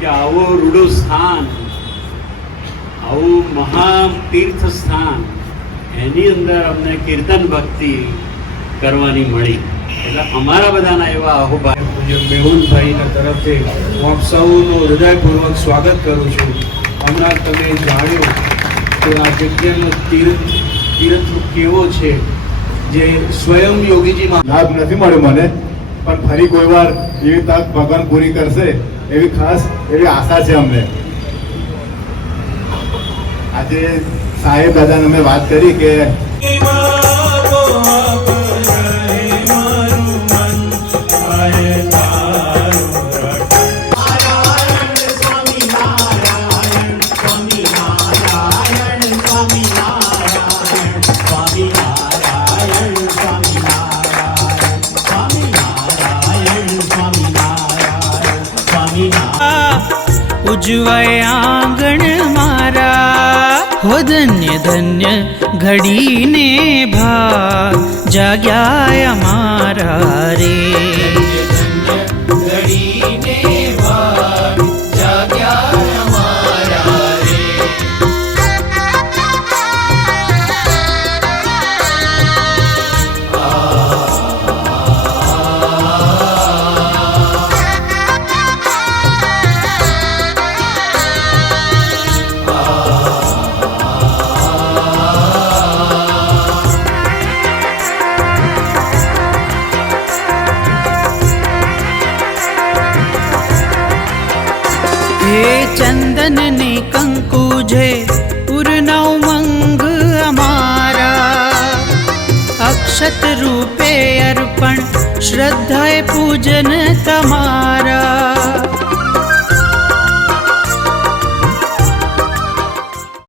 કે આવો રૂડું સ્થાન આવું મહાન તીર્થ સ્થાન એની અંદર અમને કીર્તન ભક્તિ કરવાની મળી. એટલે અમારા બધાના એવા અહોભાઈ પૂજ્ય મેહુલભાઈના તરફથી હું આપ સૌનું હૃદયપૂર્વક સ્વાગત કરું છું. હમણાં તમે જાણ્યું કે આ જગ્યાનો તીર્થ તીર્થ કેવો છે જે સ્વયં યોગીજીમાં લાભ નથી મળ્યો મને પણ ફરી કોઈ વાર એવી તક ભગવાન પૂરી કરશે. એવી ખાસ એવી આશા છે અમને. આજે સાહેબ દાદાને અમે વાત કરી કે ઉજવાય આંગણ મારા. હો ધન્ય ધન્ય ઘડીને ભા. જાગ્યા અમારા રે. हे चंदन ने चन्दन निकुजे पूर्णौमङ्ग अमारा। अक्षतरूपे अर्पण श्रद्धय पूजन तमारा।